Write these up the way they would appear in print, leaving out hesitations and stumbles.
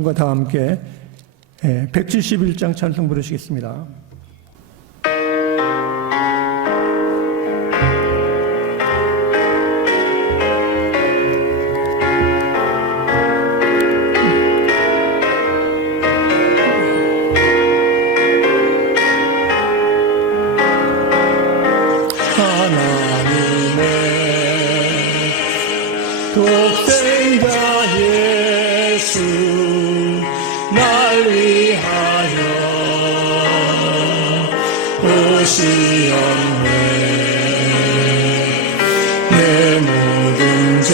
찬송과 다 함께 171장 찬송 부르시겠습니다. 독생자 예수 날 위하여 오시었네. 내 모든 죄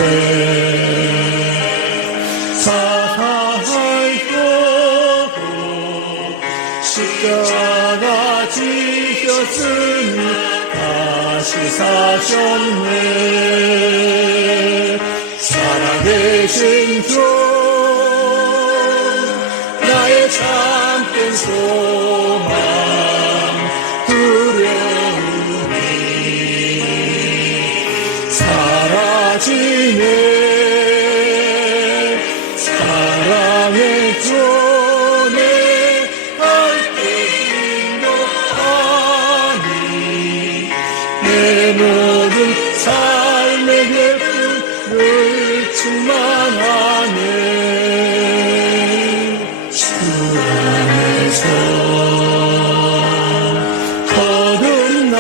사하였고 십자가 지셨으니 다시 사셨네. 살아계신 주 나의 참된 소망 두려움이 사라지네. 사랑의 주 내 할 길도 아니 내 모든 삶의 예쁨을 충만하네. 주 안에서 거듭난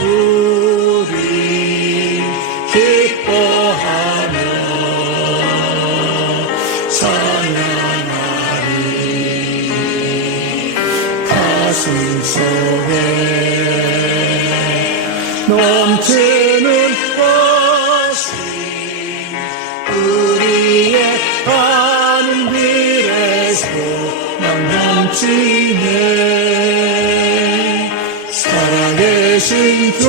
우리 기뻐하며 찬양하리. 가슴 속에 넘치는 우리의 가는 길에 소망 넘치네. 살아계신 주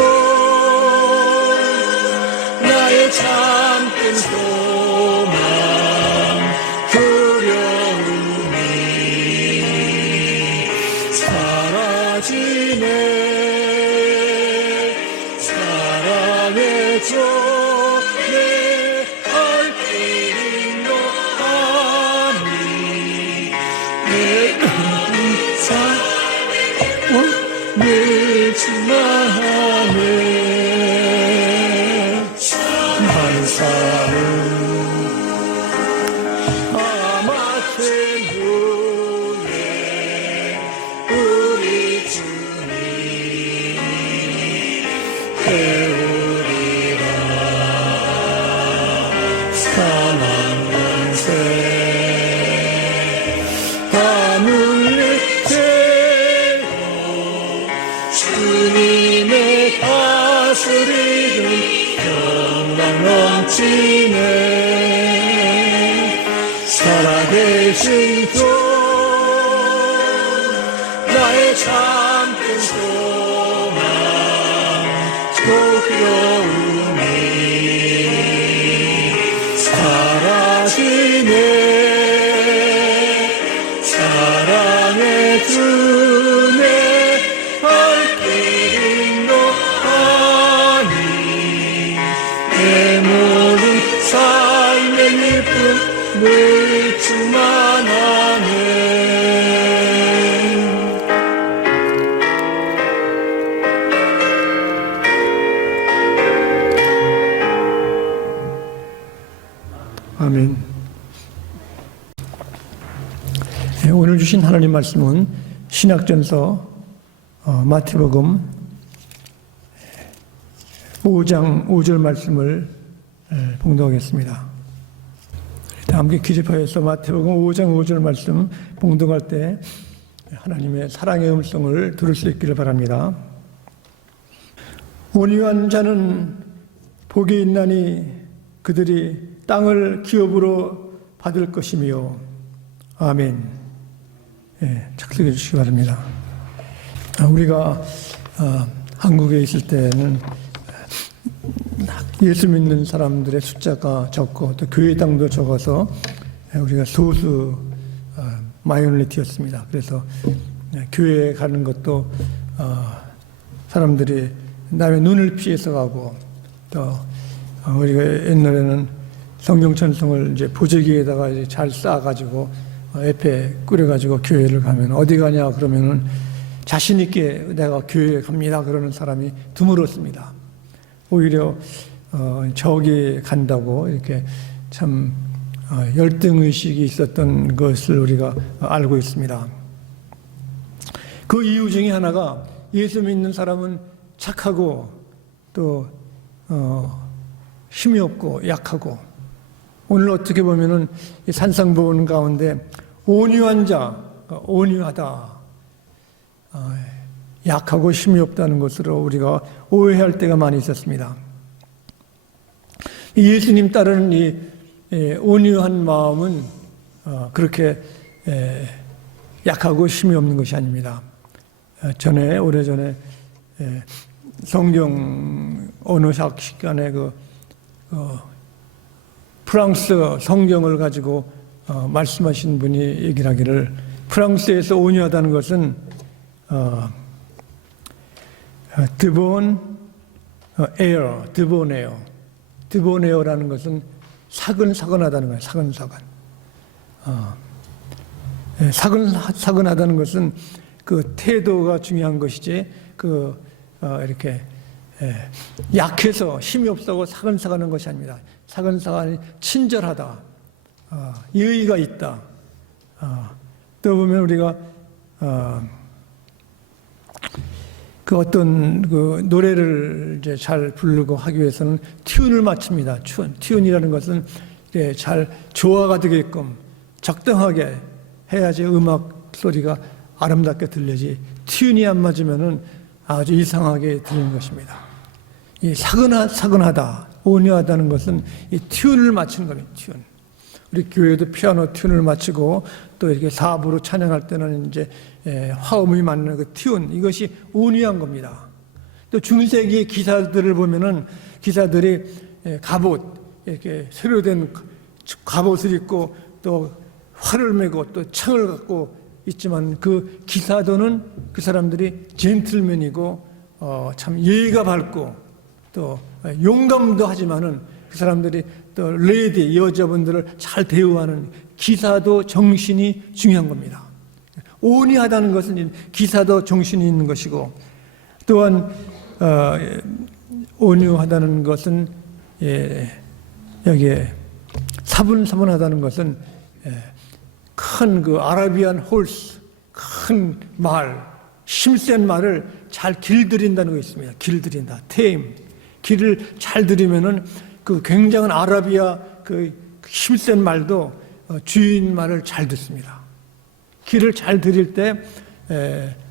나의 참된 소망 두려움이 사라지네. 사랑의 주 늘 충만하네. 한사는 아마튼 후에 우리 주님 배우리라. 사망 권세 다 물릴 주님의 다스리는 영광 넘치네. 살아계신 주 나의 참된 소망 두려움이 사라지네. 사랑의 주네 내 모든 삶의 예쁨을 충만하네. 아멘. 오늘 주신 하나님 말씀은 신약전서 마태복음 5장 5절 말씀을 봉독하겠습니다. 다 함께 기집하여서 마태복음 5장 5절 말씀 봉독할 때 하나님의 사랑의 음성을 들을 수 있기를 바랍니다. 온유한 자는 복이 있나니 그들이 땅을 기업으로 받을 것이며. 아멘. 착석해 주시기 바랍니다. 우리가 한국에 있을 때는 예수 믿는 사람들의 숫자가 적고 또 교회 당도 적어서 우리가 소수 마이너리티였습니다. 그래서 교회에 가는 것도 사람들이 남의 눈을 피해서 가고, 또 우리가 옛날에는 성경 찬송을 이제 보재기에다가 이제 잘 쌓아가지고 에페 꾸려가지고 교회를 가면 어디 가냐 그러면은 자신 있게 내가 교회에 갑니다 그러는 사람이 드물었습니다. 오히려 저기 간다고 이렇게 참 열등 의식이 있었던 것을 우리가 알고 있습니다. 그 이유 중에 하나가 예수 믿는 사람은 착하고 또 힘이 없고 약하고, 오늘 어떻게 보면은 이 산상보훈 가운데 온유한 자, 온유하다, 약하고 힘이 없다는 것으로 우리가 오해할 때가 많이 있었습니다. 예수님 따르는 이 온유한 마음은 그렇게 약하고 힘이 없는 것이 아닙니다. 오래전에 성경 언어학 시간에 프랑스 성경을 가지고 말씀하신 분이 얘기를 하기를, 프랑스에서 온유하다는 것은 드보네어라는 것은 사근사근하다는 거예요. 사근사근. 사근사근하다는 것은 그 태도가 중요한 것이지, 이렇게 약해서 힘이 없다고 사근사근한 것이 아닙니다. 사근사근이 친절하다, 예의가 있다. 또 보면 우리가 어떤 노래를 이제 잘 부르고 하기 위해서는 튠을 맞춥니다. 튠이라는 것은 잘 조화가 되게끔 적당하게 해야지 음악 소리가 아름답게 들리지, 튠이 안 맞으면은 아주 이상하게 들리는 것입니다. 이 사근하다, 온유하다는 것은 이 튠을 맞추는 겁니다. 튠. 우리 교회도 피아노 튠을 맞추고 또 이렇게 사부로 찬양할 때는 이제 화음이 맞는 그 튠, 이것이 온유한 겁니다. 또 중세기 기사들을 보면은 기사들이 갑옷, 이렇게 새로 된 갑옷을 입고 또 활을 메고 또 창을 갖고 있지만, 그 기사도는 그 사람들이 젠틀맨이고 참 예의가 밝고 또 용감도 하지만은 그 사람들이 또 레이디, 여자분들을 잘 대우하는 기사도 정신이 중요한 겁니다. 온유하다는 것은 기사도 정신이 있는 것이고, 또한 온유하다는 것은 여기에 사분사분하다는 것은 큰 아라비안 홀스, 큰 말, 힘센 말을 잘 길들인다는 거 있습니다. 길들인다, 테임. 길을 잘 들이면은 그 굉장한 아라비아 힘센 말도 주인 말을 잘 듣습니다. 길을 잘 들일 때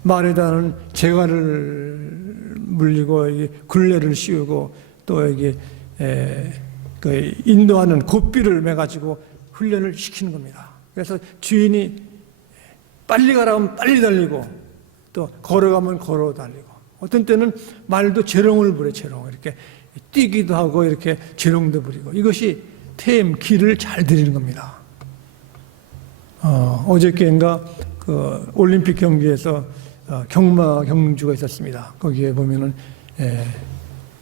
말에다는 재갈을 물리고 굴레를 씌우고 또 여기 인도하는 고삐를 매가지고 훈련을 시키는 겁니다. 그래서 주인이 빨리 가라면 빨리 달리고 또 걸어가면 걸어 달리고, 어떤 때는 말도 재롱을 부려, 재롱. 이렇게 뛰기도 하고 이렇게 재롱도 부리고, 이것이 테임, 길을 잘 들이는 겁니다. 어저께인가 올림픽 경기에서 경마 경주가 있었습니다. 거기에 보면은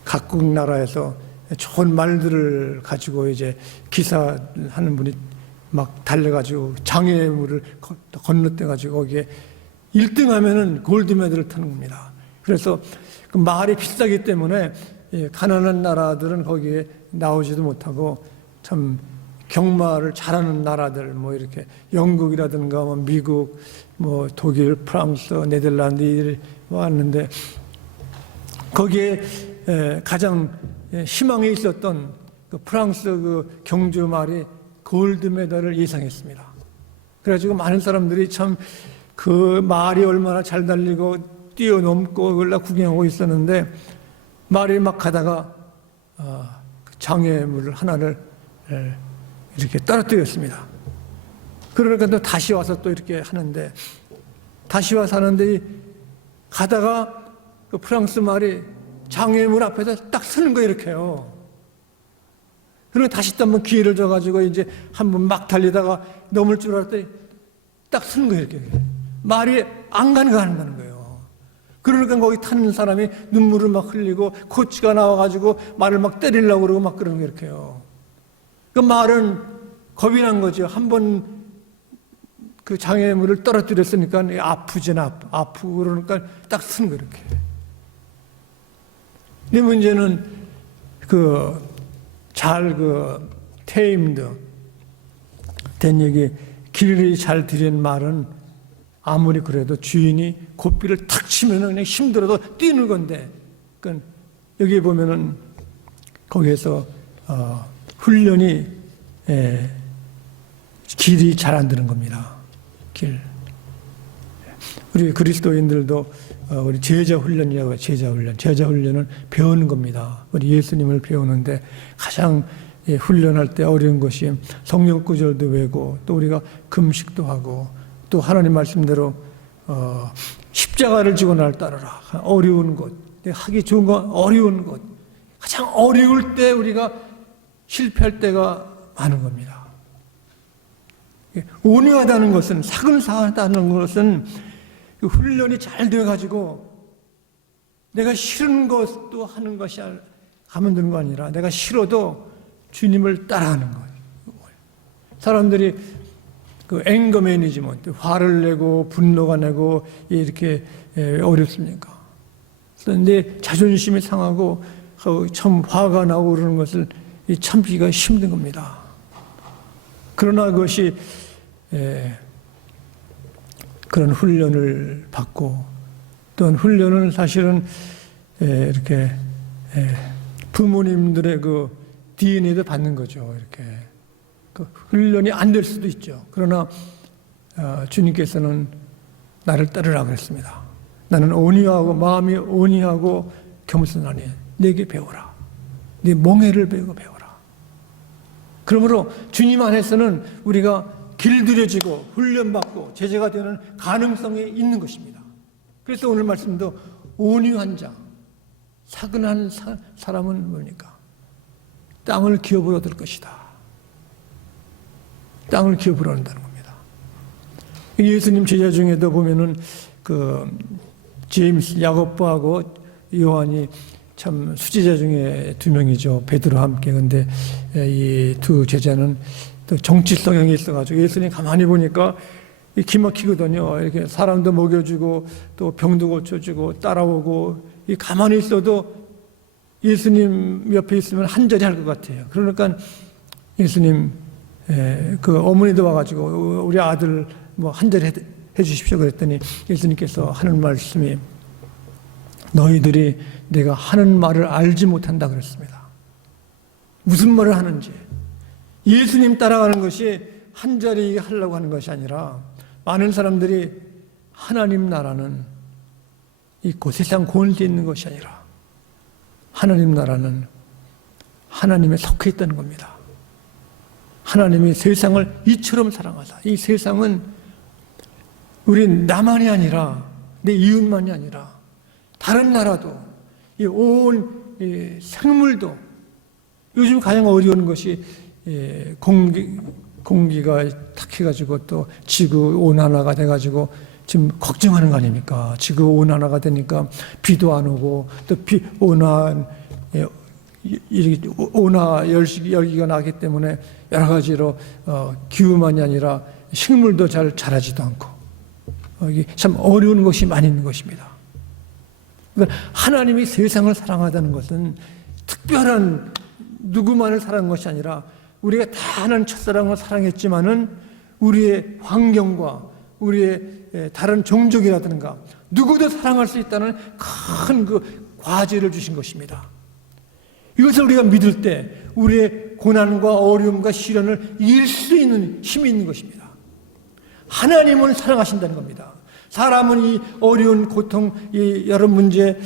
각국 나라에서 좋은 말들을 가지고 이제 기사하는 분이 막 달려가지고 장애물을 건너뛰어가지고 거기에 1등 하면은 골드메달을 타는 겁니다. 그래서 그 말이 비싸기 때문에 가난한 나라들은 거기에 나오지도 못하고, 참 경마를 잘하는 나라들, 뭐 이렇게 영국이라든가 뭐 미국, 뭐 독일, 프랑스, 네덜란드 왔는데, 거기에 가장 희망이 있었던 그 프랑스 경주 말이 골드메달을 예상했습니다. 그래가지고 많은 사람들이 참 그 말이 얼마나 잘 달리고 뛰어넘고 그걸 구경하고 있었는데, 말이 막 가다가 장애물 하나를 이렇게 떨어뜨렸습니다. 그러니까 또 다시 와서 또 이렇게 하는데, 다시 와서 하는데 가다가 그 프랑스 말이 장애물 앞에서 딱 서는 거예요, 이렇게요. 그리고 다시 또 한번 기회를 줘가지고 이제 한번 막 달리다가 넘을 줄 알았더니 딱 서는 거예요, 이렇게. 말이 안 가는 거예요. 그러니까 거기 타는 사람이 눈물을 막 흘리고 코치가 나와가지고 말을 막 때리려고 그러고 막 그러는 거예요, 이렇게요. 그 말은 겁이 난 거죠. 한번 그 장애물을 떨어뜨렸으니까 아프잖아. 아프고 그러니까 딱 쓰는 거예요, 이렇게. 이 문제는 테임드 된 얘기, 길이 잘 들인 말은 아무리 그래도 주인이 고삐를 탁 치면은 그냥 힘들어도 뛰는 건데, 그러니까 여기 보면은 거기에서 훈련이 길이 잘 안 드는 겁니다. 길. 우리 그리스도인들도 우리 제자 훈련이라고 해요. 제자 훈련. 제자 훈련은 배우는 겁니다. 우리 예수님을 배우는데 가장 훈련할 때 어려운 것이 성령 구절도 외고, 또 우리가 금식도 하고, 또 하나님 말씀대로 십자가를 지고 나를 따르라. 어려운 것, 하기 좋은 건 어려운 것, 가장 어려울 때 우리가 실패할 때가 많은 겁니다. 온유하다는 것은, 사근사하다는 것은 훈련이 잘 돼가지고 내가 싫은 것도 하는 것이 가면 되는 거 아니라 내가 싫어도 주님을 따라하는 거예요. 사람들이 앵거 매니지먼트, 화를 내고 분노가 내고 이렇게 어렵습니까? 그런데 자존심이 상하고 참 화가 나고 그러는 것을 참기가 힘든 겁니다. 그러나 그것이 그런 훈련을 받고, 또한 훈련은 사실은 이렇게 부모님들의 그 DNA도 받는 거죠. 이렇게 훈련이 안 될 수도 있죠. 그러나 주님께서는 나를 따르라 그랬습니다. 나는 온유하고 마음이 온유하고 겸손하니 내게 배우라. 네 멍에를 배워라. 그러므로 주님 안에서는 우리가 길들여지고 훈련받고 제자가 되는 가능성이 있는 것입니다. 그래서 오늘 말씀도 온유한 자, 사근한 사람은 뭡니까? 땅을 기업으로 얻을 것이다. 땅을 기업으로 얻는다는 겁니다. 예수님 제자 중에도 보면은 제임스, 야고보하고 요한이 참 수제자 중에 두 명이죠. 베드로와 함께. 근데 이 두 제자는 또 정치 성향이 있어가지고 예수님 가만히 보니까 기막히거든요. 이렇게 사람도 먹여주고 또 병도 고쳐주고 따라오고, 이 가만히 있어도 예수님 옆에 있으면 한 자리 할 것 같아요. 그러니까 예수님 그 어머니도 와가지고 우리 아들 뭐 한 자리 해주십시오 그랬더니 예수님께서 하는 말씀이 너희들이 내가 하는 말을 알지 못한다 그랬습니다. 무슨 말을 하는지. 예수님 따라가는 것이 한 자리 하려고 하는 것이 아니라, 많은 사람들이 하나님 나라는 있고 세상 권세 있는 것이 아니라 하나님 나라는 하나님에 속해 있다는 겁니다. 하나님이 세상을 이처럼 사랑하사, 이 세상은 우리 나만이 아니라 내 이웃만이 아니라 다른 나라도, 이 온 생물도, 요즘 가장 어려운 것이 공기가 탁해가지고 또 지구 온난화가 돼가지고 지금 걱정하는 거 아닙니까? 지구 온난화가 되니까 비도 안 오고, 또 온화 열기가 나기 때문에 여러 가지로 기후만이 아니라 식물도 잘 자라지도 않고, 참 어려운 것이 많이 있는 것입니다. 그러니까 하나님이 세상을 사랑하다는 것은 특별한 누구만을 사랑한 것이 아니라 우리가 다 하나님 첫사랑을 사랑했지만은 우리의 환경과 우리의 다른 종족이라든가 누구도 사랑할 수 있다는 큰 그 과제를 주신 것입니다. 이것을 우리가 믿을 때 우리의 고난과 어려움과 시련을 이길 수 있는 힘이 있는 것입니다. 하나님은 사랑하신다는 겁니다. 사람은 이 어려운 고통, 이 여러 문제,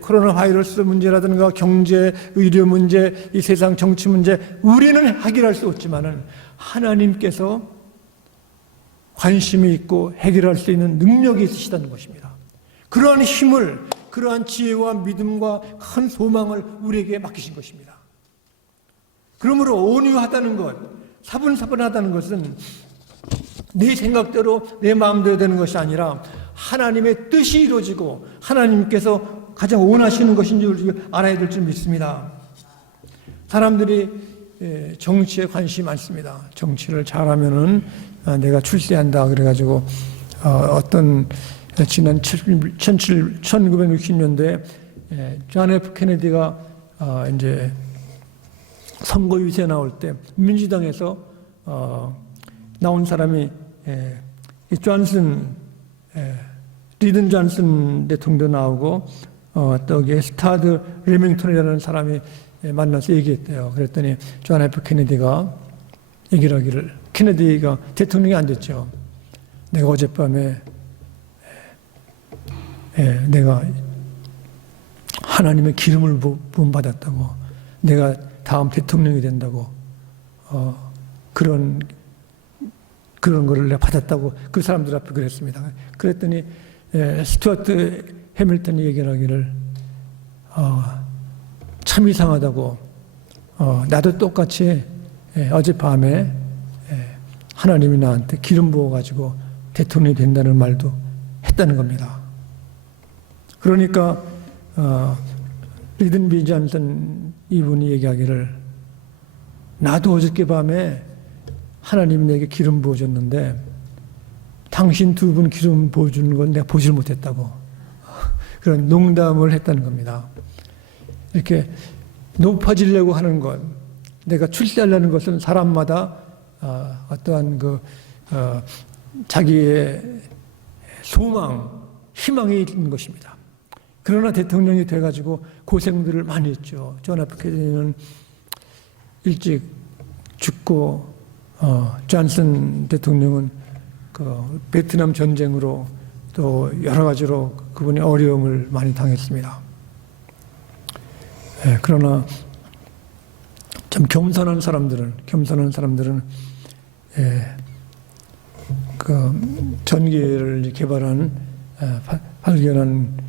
코로나 바이러스 문제라든가 경제, 의료 문제, 이 세상 정치 문제, 우리는 해결할 수 없지만은 하나님께서 관심이 있고 해결할 수 있는 능력이 있으시다는 것입니다. 그러한 힘을, 그러한 지혜와 믿음과 큰 소망을 우리에게 맡기신 것입니다. 그러므로 온유하다는 것, 사분사분하다는 것은 내 생각대로 내 마음대로 되는 것이 아니라 하나님의 뜻이 이루어지고 하나님께서 가장 원하시는 것인 줄 알아야 될 줄 믿습니다. 사람들이 정치에 관심이 많습니다. 정치를 잘하면은 내가 출세한다 그래가지고 어떤 지난 1960년도에 존 F 케네디가 이제 선거 유세 나올 때 민주당에서 나온 사람이 이 리든 존슨 대통령도 나오고 또 여기 스타드 레밍턴이라는 사람이 만나서 얘기했대요. 그랬더니 존 F 케네디가 얘기를 하기를, 케네디가 대통령이 안 됐죠. 내가 어젯밤에 내가 하나님의 기름을 부음받았다고, 내가 다음 대통령이 된다고 그런 거를 내가 받았다고 그 사람들 앞에 그랬습니다. 그랬더니 스튜어트 해밀턴이 얘기를 하기를 참 이상하다고, 나도 똑같이 어젯밤에 하나님이 나한테 기름 부어가지고 대통령이 된다는 말도 했다는 겁니다. 그러니까 리든 B 존슨 이분이 얘기하기를, 나도 어저께 밤에 하나님이 내게 기름 부어줬는데 당신 두 분 기름 부어주는 건 내가 보질 못했다고 그런 농담을 했다는 겁니다. 이렇게 높아지려고 하는 것, 내가 출세하려는 것은 사람마다 어떠한 자기의 소망, 희망이 있는 것입니다. 그러나 대통령이 돼가지고 고생들을 많이 했죠. 존 F 케네디는 일찍 죽고 존슨 대통령은 그 베트남 전쟁으로 또 여러 가지로 그분이 어려움을 많이 당했습니다. 그러나 참 겸손한 사람들은 그 전기를 개발한 발견한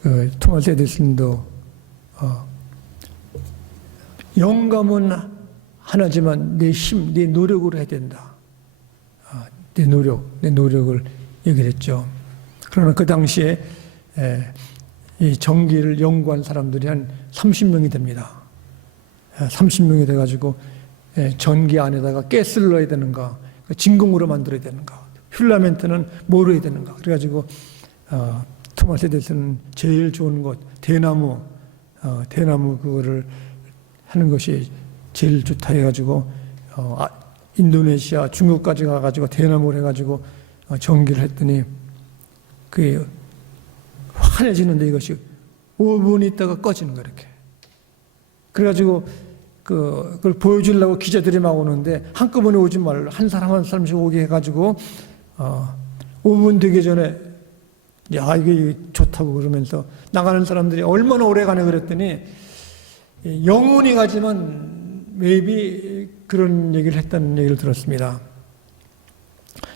그 토마스 에디슨도 영감은 하나지만 내 힘, 내 노력으로 해야 된다. 내 노력을 얘기를 했죠. 그러나 그 당시에 이 전기를 연구한 사람들이 한 30명이 됩니다. 30명이 돼가지고 전기 안에다가 가스를 넣어야 되는가, 진공으로 만들어야 되는가, 필라멘트는 뭐로 해야 되는가. 그래가지고 토마스 에디슨은 제일 좋은 것, 대나무 그거를 하는 것이 제일 좋다 해가지고 인도네시아, 중국까지 가가지고 대나무를 해가지고 전기를 했더니 그게 환해지는데 이것이 5분 있다가 꺼지는 거예요, 이렇게. 그래가지고 그걸 보여주려고 기자들이 막 오는데 한꺼번에 오지 말라, 한 사람씩 오게 해가지고 5분 되기 전에 야 이게 좋다고 그러면서 나가는 사람들이 얼마나 오래 가네 그랬더니 영혼이 가지만 maybe 그런 얘기를 했다는 얘기를 들었습니다.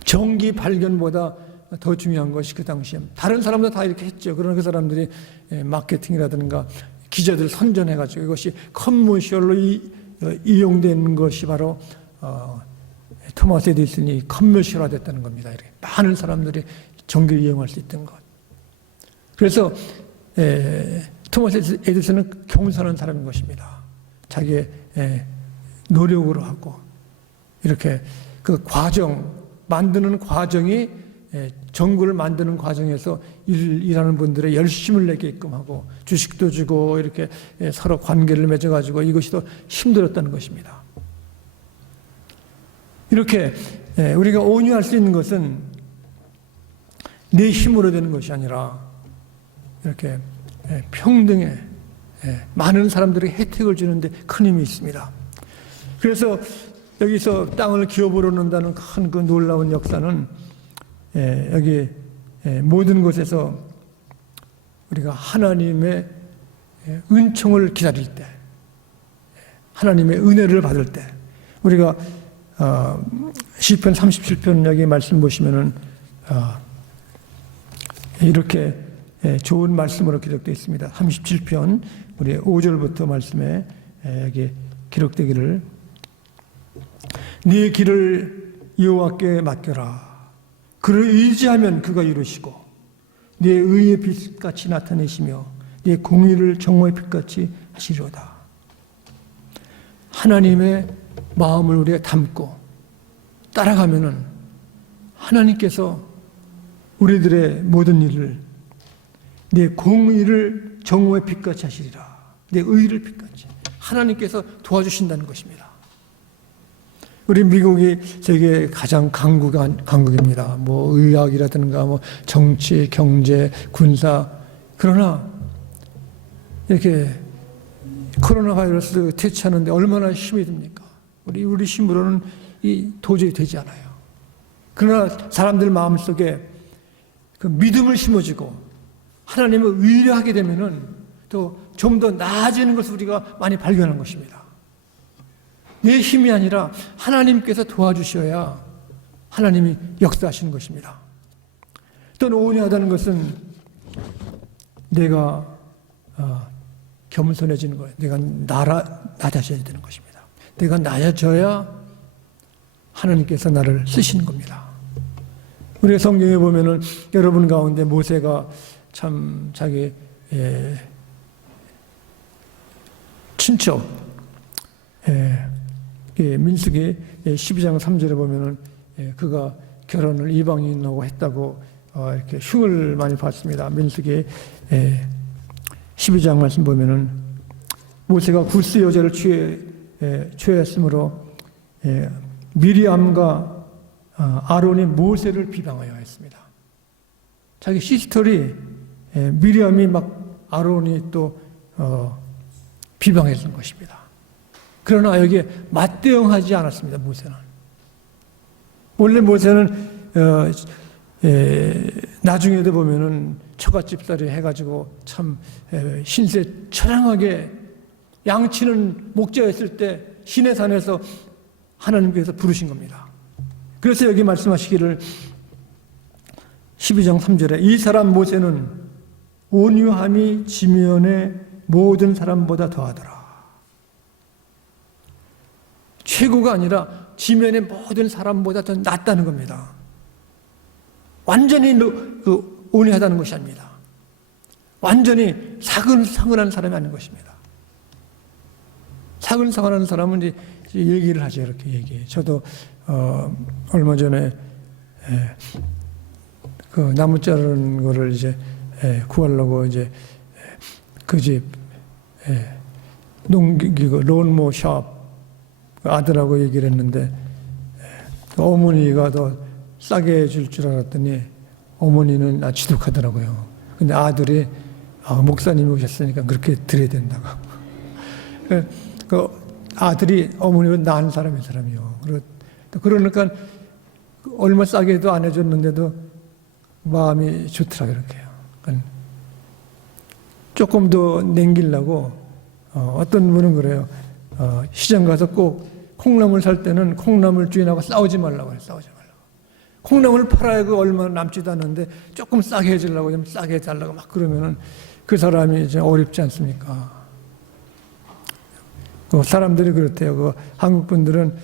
전기 발견보다 더 중요한 것이 그 당시에 다른 사람도 다 이렇게 했죠. 그러나 그 사람들이 마케팅이라든가 기자들 선전해가지고 이것이 커머셜로 이용된 것이 바로 토마스 에디슨이 커머셜화됐다는 겁니다. 이렇게 많은 사람들이 전기를 이용할 수 있던 것. 그래서 토마스 에디슨은 겸손한 사람인 것입니다. 자기의 노력으로 하고 이렇게 그 과정, 만드는 과정이 전구를 만드는 과정에서 일하는 분들의 열심을 내게끔 하고 주식도 주고 이렇게 서로 관계를 맺어가지고 이것이 더 힘들었다는 것입니다. 이렇게 우리가 온유할 수 있는 것은 내 힘으로 되는 것이 아니라 이렇게 평등에 많은 사람들에게 혜택을 주는데 큰 힘이 있습니다. 그래서 여기서 땅을 기업으로 넣는다는 큰 그 놀라운 역사는 여기 모든 곳에서 우리가 하나님의 은총을 기다릴 때, 하나님의 은혜를 받을 때, 우리가 시편 37편 여기 말씀 보시면은 이렇게 좋은 말씀으로 기록되어 있습니다. 37편 우리 5절부터 말씀에 여기 기록되기를, 네 길을 여호와께 맡겨라. 그를 의지하면 그가 이루시고 네 의의 빛같이 나타내시며 네 공의를 정오의 빛같이 하시리로다. 하나님의 마음을 우리가 담고 따라가면은 하나님께서 우리들의 모든 일을 내 공의를 정오의 빛같이 하시리라. 내 의를 빛같이 하나님께서 도와주신다는 것입니다. 우리 미국이 세계 가장 강국입니다. 뭐 의학이라든가 뭐 정치, 경제, 군사. 그러나 이렇게 코로나 바이러스 퇴치하는데 얼마나 힘이 듭니까? 우리 힘으로는 도저히 되지 않아요. 그러나 사람들 마음속에 그 믿음을 심어주고 하나님을 의뢰하게 되면은 또 좀 더 나아지는 것을 우리가 많이 발견한 것입니다. 내 힘이 아니라 하나님께서 도와주셔야 하나님이 역사하시는 것입니다. 또는 온유하다는 것은 내가 겸손해지는 거예요. 내가 낮아져야 되는 것입니다. 내가 낮아져야 하나님께서 나를 쓰시는 겁니다. 우리가 성경에 보면은 여러분 가운데 모세가 참 자기 친척 민수기 12장 3절에 보면은 그가 결혼을 이방인하고 했다고 이렇게 흉을 많이 받습니다. 민수기 12장 말씀 보면은 모세가 구스 여자를 취했으므로 미리암과 아론이 모세를 비방하여 했습니다. 자기 시스터리 미리암이 막 아론이 또 비방했던 것입니다. 그러나 여기에 맞대응하지 않았습니다. 모세는. 원래 모세는 나중에도 보면은 처갓집살이 해가지고 참 신세 처량하게 양치는 목자였을 때 시내산에서 하나님께서 부르신 겁니다. 그래서 여기 말씀하시기를 12장 3절에 이 사람 모세는 온유함이 지면의 모든 사람보다 더하더라. 최고가 아니라 지면의 모든 사람보다 더 낫다는 겁니다. 완전히 온유하다는 것이 아닙니다. 완전히 사근사근한 사람이 아닌 것입니다. 사근사근한 사람은 이제 얘기를 하죠. 이렇게 얘기해. 저도 얼마 전에 그 나무 자르는 거를 이제 구하려고 이제 그 집 농기구 론모 샵 아들하고 얘기를 했는데 어머니가 더 싸게 해줄 줄 알았더니 어머니는 지독하더라고요. 근데 아들이 목사님이 오셨으니까 그렇게 드려야 된다고. 그 아들이 어머니보다 나은 사람이요. 그러니까 얼마 싸게도 안 해줬는데도 마음이 좋더라 그렇게요. 조금 더 남기려고 어떤 분은 그래요. 시장 가서 꼭 콩나물 살 때는 콩나물 주인하고 싸우지 말라고 해요. 싸우지 말라고. 콩나물 팔아야 그 얼마 남지도 않는데 조금 싸게 해주려고 좀 싸게 해달라고 막 그러면은 그 사람이 이제 어렵지 않습니까? 그 사람들이 그렇대요. 그 한국 분들은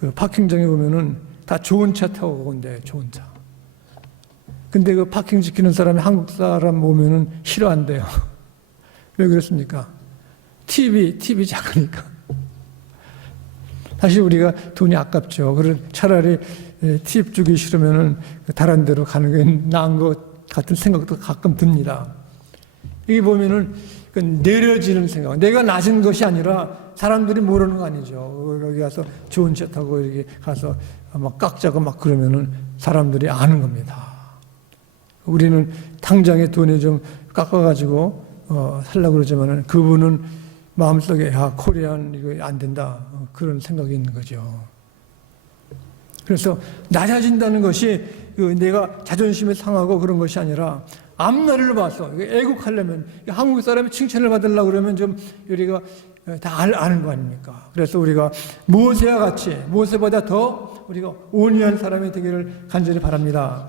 그 파킹장에 보면은 다 좋은 차 타고 온대. 좋은 차. 근데 그 파킹 지키는 사람이 한국 사람 오면은 싫어한대요. 왜 그렇습니까? 팁이 작으니까. 사실 우리가 돈이 아깝죠. 그런 차라리 팁 주기 싫으면은 다른 데로 가는 게 나은 것 같은 생각도 가끔 듭니다. 여기 보면은 내려지는 생각. 내가 낮은 것이 아니라 사람들이 모르는 거 아니죠. 여기 가서 좋은 차 타고 이렇게 가서 막 깎자고 막 그러면은 사람들이 아는 겁니다. 우리는 당장에 돈이 좀 깎아가지고 살려고 그러지만은 그분은 마음속에 코리안 이거 안 된다 그런 생각이 있는 거죠. 그래서 낮아진다는 것이 내가 자존심이 상하고 그런 것이 아니라 앞날을 봐서 애국하려면 한국 사람이 칭찬을 받으려고 그러면 좀 우리가 다 아는 거 아닙니까? 그래서 우리가 모세와 같이 모세보다 더 우리가 온유한 사람이 되기를 간절히 바랍니다.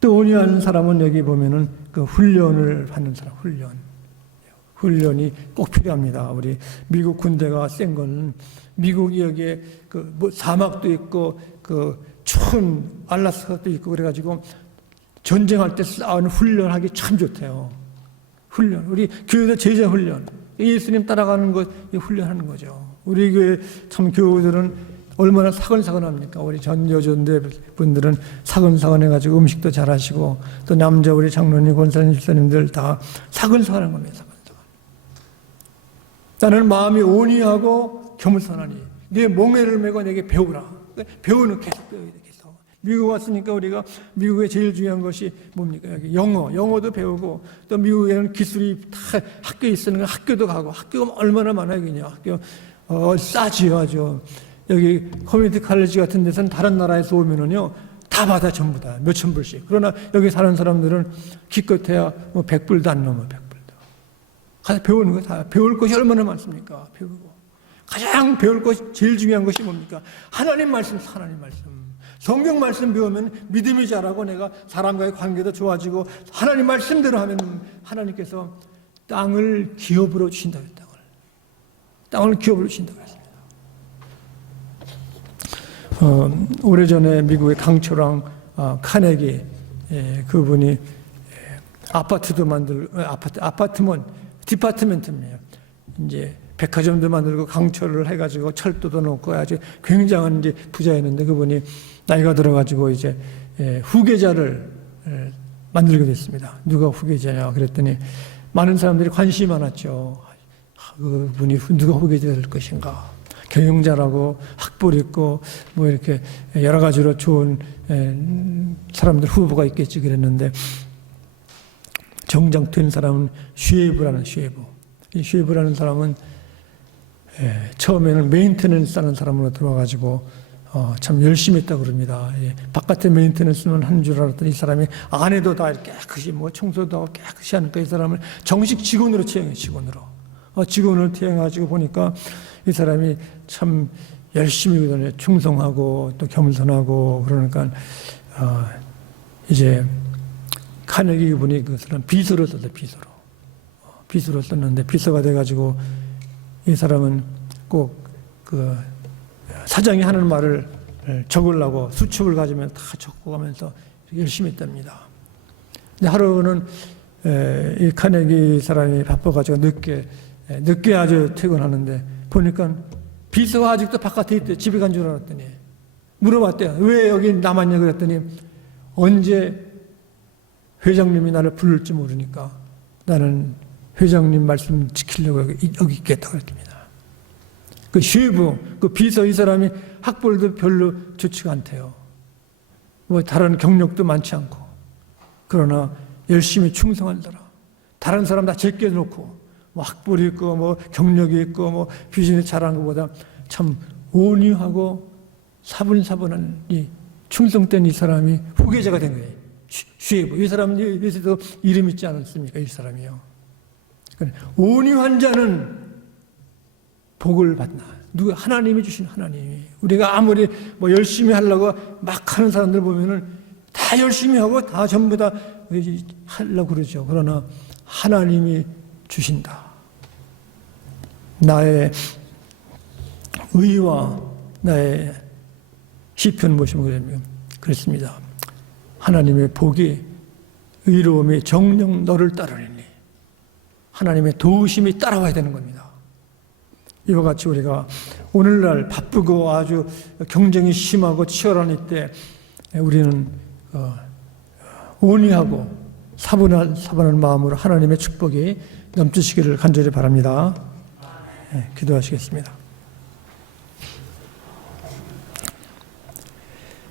또 온유한 사람은 여기 보면은 그 훈련을 받는 사람, 훈련이 꼭 필요합니다. 우리 미국 군대가 센 거는 미국이 여기에 뭐 사막도 있고 추운 알라스카도 있고 그래가지고 전쟁할 때 싸우는 훈련하기 참 좋대요. 훈련, 우리 교회도 제자 훈련, 예수님 따라가는 것 훈련하는 거죠. 우리 교회 참 교우들은 얼마나 사근사근합니까? 우리 전 여전대 분들은 사근사근해가지고 음식도 잘하시고 또 남자 우리 장로님, 권사님, 집사님들 다 사근사근한 겁니다. 사근사근. 나는 마음이 온유하고 겸손하니 네 멍에를 메고 내게 배우라. 배우는 계속 배워야 돼. 계속. 미국 왔으니까 우리가 미국에 제일 중요한 것이 뭡니까? 여기 영어도 배우고 또 미국에는 기술이 다 학교에 있으니까 학교도 가고 학교가 얼마나 많아요, 그냥 학교 싸지요 아주. 여기 커뮤니티 칼리지 같은 데서는 다른 나라에서 오면은요 다 받아 전부 다 몇천 불씩. 그러나 여기 사는 사람들은 기껏해야 뭐 100불도 안 넘어 100불도. 가서 배우는 거 다 배울 것이 얼마나 많습니까? 배우고 가장 배울 것 제일 중요한 것이 뭡니까? 하나님 말씀, 하나님 말씀. 성경 말씀 배우면 믿음이 자라고 내가 사람과의 관계도 좋아지고 하나님 말씀대로 하면 하나님께서 땅을 기업으로 주신다고 했어요. 땅을 기업으로 주신다고 했습니다. 오래전에 미국의 강초랑 카네기 그분이 아파트도 만들고 아파트면 디파트멘트입니다. 이제 백화점도 만들고 강초를 해가지고 철도도 놓고 아주 굉장한 이제 부자였는데 그분이 나이가 들어가지고 이제 후계자를 만들게 됐습니다. 누가 후계자냐 그랬더니 많은 사람들이 관심이 많았죠. 그분이 누가 후계자 될 것인가. 경영자라고 학벌 있고 뭐 이렇게 여러 가지로 좋은 사람들 후보가 있겠지 그랬는데 정작 된 사람은 쉐이브라는 쉐이브. 이 쉐이브라는 사람은 처음에는 메인테넌스 하는 사람으로 들어와가지고 참 열심히 했다고 그럽니다. 바깥에 메인테넌스는 하는 줄 알았더니 이 사람이 안에도 다 깨끗이 뭐 청소도 하고 깨끗이 하니까 이 사람을 정식 직원으로 채용해, 직원으로. 직원을 채용해가지고 보니까 이 사람이 참 열심히 충성하고 또 겸손하고 그러니까 이제 카네기 분이 그 사람 비서로 썼어요. 비서로 썼는데 비서가 돼가지고 이 사람은 꼭 그 사장이 하는 말을 적으려고 수첩을 가지면 다 적고 가면서 열심히 했답니다. 근데 하루는 이 카네기 사람이 바빠가지고 늦게 아주 퇴근하는데 보니까 비서가 아직도 바깥에 있대. 집에 간 줄 알았더니 물어봤대요. 왜 여기 남았냐 그랬더니 언제 회장님이 나를 부를지 모르니까 나는 회장님 말씀 지키려고 여기 있겠다고 그랬답니다. 그 쉐이브, 그 비서 이 사람이 학벌도 별로 좋지가 않대요. 뭐 다른 경력도 많지 않고 그러나 열심히 충성한 사람. 다른 사람 다 제껴놓고 뭐 학벌이 있고 뭐 경력이 있고 뭐 비즈니스 잘하는 것보다 참 온유하고 사분사분한 이 충성된 이 사람이 후계자가 된 거예요. 쉐이브. 이 사람은 여기서도 이름 있지 않았습니까? 이 사람이요. 온유한 자는 복을 받나. 누가 하나님이 주신 하나님이. 우리가 아무리 뭐 열심히 하려고 막 하는 사람들 보면은 다 열심히 하고 다 전부 다 하려고 그러죠. 그러나 하나님이 주신다. 나의 의와 나의 시편 보시면 그렇습니다. 하나님의 복이 의로움이 정녕 너를 따르리니 하나님의 도우심이 따라와야 되는 겁니다. 이와 같이 우리가 오늘날 바쁘고 아주 경쟁이 심하고 치열한 이때 우리는 온유하고 사분한 마음으로 하나님의 축복이 넘치시기를 간절히 바랍니다. 기도하시겠습니다.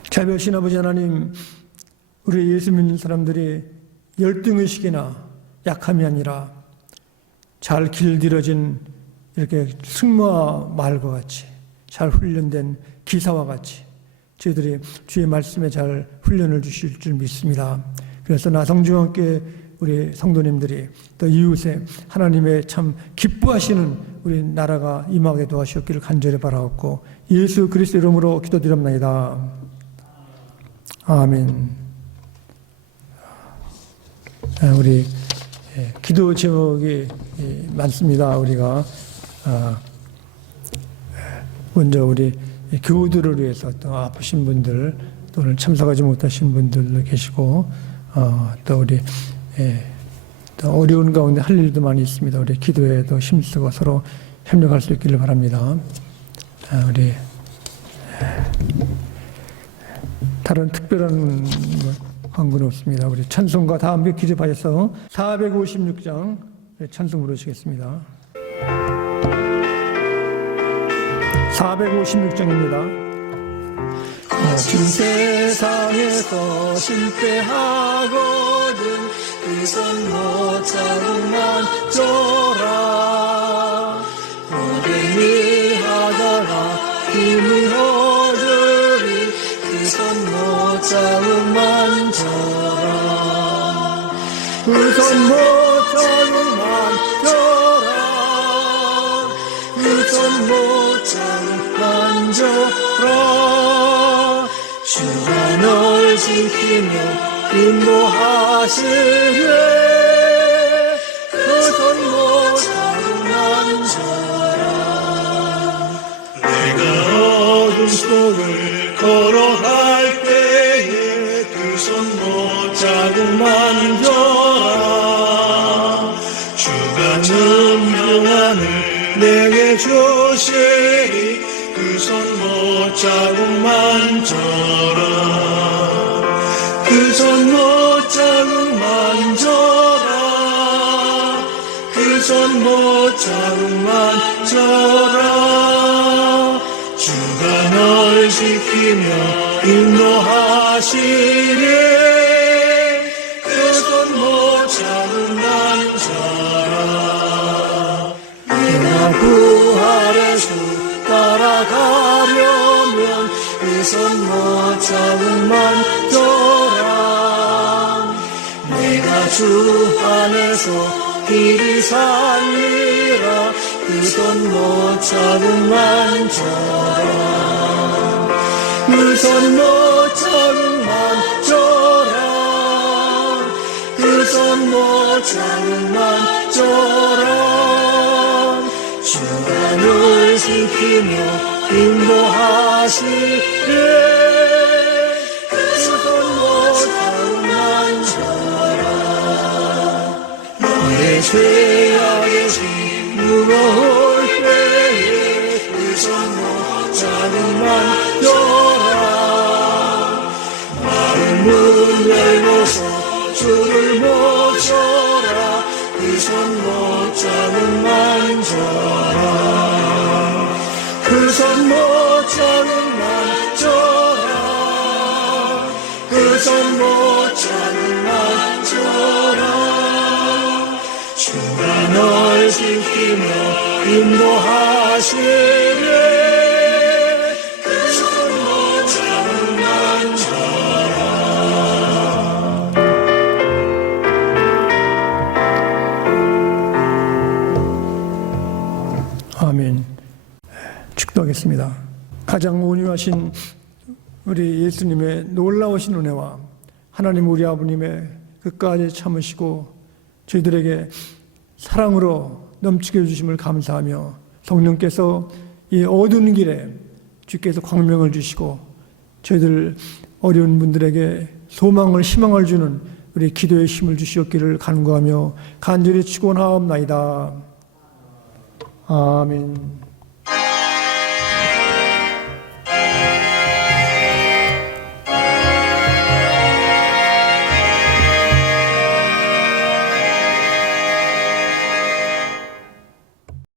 자비하신 아버지 하나님, 우리 예수 믿는 사람들이 열등의식이나 약함이 아니라 잘 길들여진 이렇게 승무와 말과 같이 잘 훈련된 기사와 같이 저희들이 주의 말씀에 잘 훈련을 주실 줄 믿습니다. 그래서 나성중학교의 우리 성도님들이 또 이웃에 하나님의 참 기뻐하시는 우리 나라가 임하게 도와주셨기를 간절히 바라옵고 예수 그리스도 이름으로 기도드립니다. 아멘. 우리 기도 제목이 많습니다. 우리가 먼저 우리 교우들을 위해서 또 아프신 분들 또 오늘 참석하지 못하신 분들도 계시고 또 우리 또 또 어려운 가운데 할 일도 많이 있습니다. 우리 기도에도 힘쓰고 서로 협력할 수 있기를 바랍니다. 우리 다른 특별한 광고는 없습니다. 우리 찬송가 다 함께 기립하여서 456장 찬송 부르시겠습니다. 456장입니다. 거친 세상에서 실패하거든 그 손 못 잡으만 져라 모든 일 하다가 힘이 허들이 그 손 못 잡으만 져라 그 손 못 잡으만 져라 그 손 못 잡으만 져라 주가 널 지키며 인도하시네 그 손 못 잡으만 져라 내가 어둠 속을 걸어갈 때에 그 손 못 잡으만 져라 주가 증명하늘 내게 주시리 그 손 못 잡으만 져라 그 손 못 잡으만 져라 그 손 못 잡으만 져라 주가 널 지키며 인도하시리 그 손 못 잡으만 져라 내가 부활의 주 따라가려면 그 손 못 잡으만 져라 내가 주 안에서 길이 살리라 그 손 못 잡으만 져라 그 손 못 잡으만 져라 그 손 못 잡으만 져라 주가 널 지키며 인도하시네 그 손 못 잡으만 져라 너의 죄악의 짐 무거울 때에 그 손 못 잡으만 져라 마음을 열고서 주를 모셔라 그 손 못 잡으만 져라 그 손 못 잡으만 져라 그 손 못 잡으만 져라 주가 널 지키며 인도하시네 그 손 못 잡으만 져라 아멘. 축도하겠습니다. 가장 온유하신 우리 예수님의 놀라우신 은혜와 하나님 우리 아버님의 끝까지 참으시고 저희들에게 사랑으로 넘치게 해주심을 감사하며 성령께서 이 어두운 길에 주께서 광명을 주시고 저희들 어려운 분들에게 소망을 희망을 주는 우리 기도의 힘을 주시옵기를 간구하며 간절히 축원하옵나이다. 아멘.